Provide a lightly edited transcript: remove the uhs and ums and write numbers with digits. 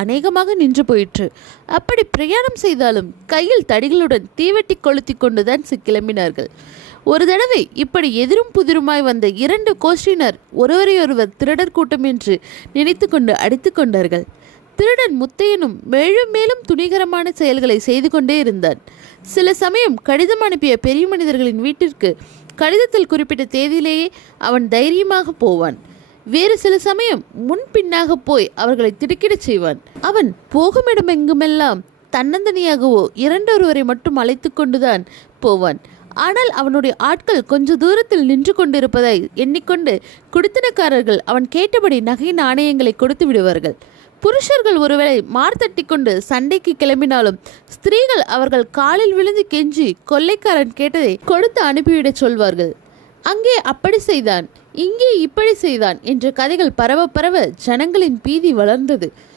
அநேகமாக நின்று போயிற்று. அப்படி பிரயாணம் செய்தாலும் கையில் தடிகளுடன் தீவெட்டி கொளுத்தி கொண்டுதான் கிளம்பினார்கள். ஒரு தடவை இப்படி எதிரும் புதிருமாய் வந்த 2 கோஷ்டியினர் ஒருவரையொருவர் திருடர் கூட்டம் என்று நினைத்து கொண்டு அடித்து கொண்டார்கள். திருடன் முத்தையனும் மேலும் மேலும் துணிகரமான செயல்களை செய்து கொண்டே இருந்தான். சில சமயம் கடிதம் அனுப்பிய பெரிய மனிதர்களின் வீட்டிற்கு கடிதத்தில் குறிப்பிட்ட தேதியிலேயே அவன் தைரியமாக போவான். வேறு சில சமயம் முன்பின்னாக போய் அவர்களை திடுக்கிடச் செய்வான். அவன் போகுமிடமெங்குமெல்லாம் தன்னந்தனியாகவோ இரண்டொருவரை மட்டும் அழைத்து கொண்டுதான் போவான். ஆனால் அவனுடைய ஆட்கள் கொஞ்ச தூரத்தில் நின்று கொண்டிருப்பதை எண்ணிக்கொண்டு குடித்தனக்காரர்கள் அவன் கேட்டபடி நகை நாணயங்களை கொடுத்து விடுவார்கள். புருஷர்கள் ஒருவேளை மார்த்தட்டி கொண்டு சண்டைக்கு கிளம்பினாலும் ஸ்திரீகள் அவர்கள் காலில் விழுந்து கெஞ்சி கொள்ளைக்காரன் கேட்டதை கொடுத்து அனுப்பிவிடச் சொல்வார்கள். அங்கே அப்படி செய்தான், இங்கே இப்படி செய்தான் என்ற கதைகள் பரவ பரவ ஜனங்களின் பீதி வளர்ந்தது.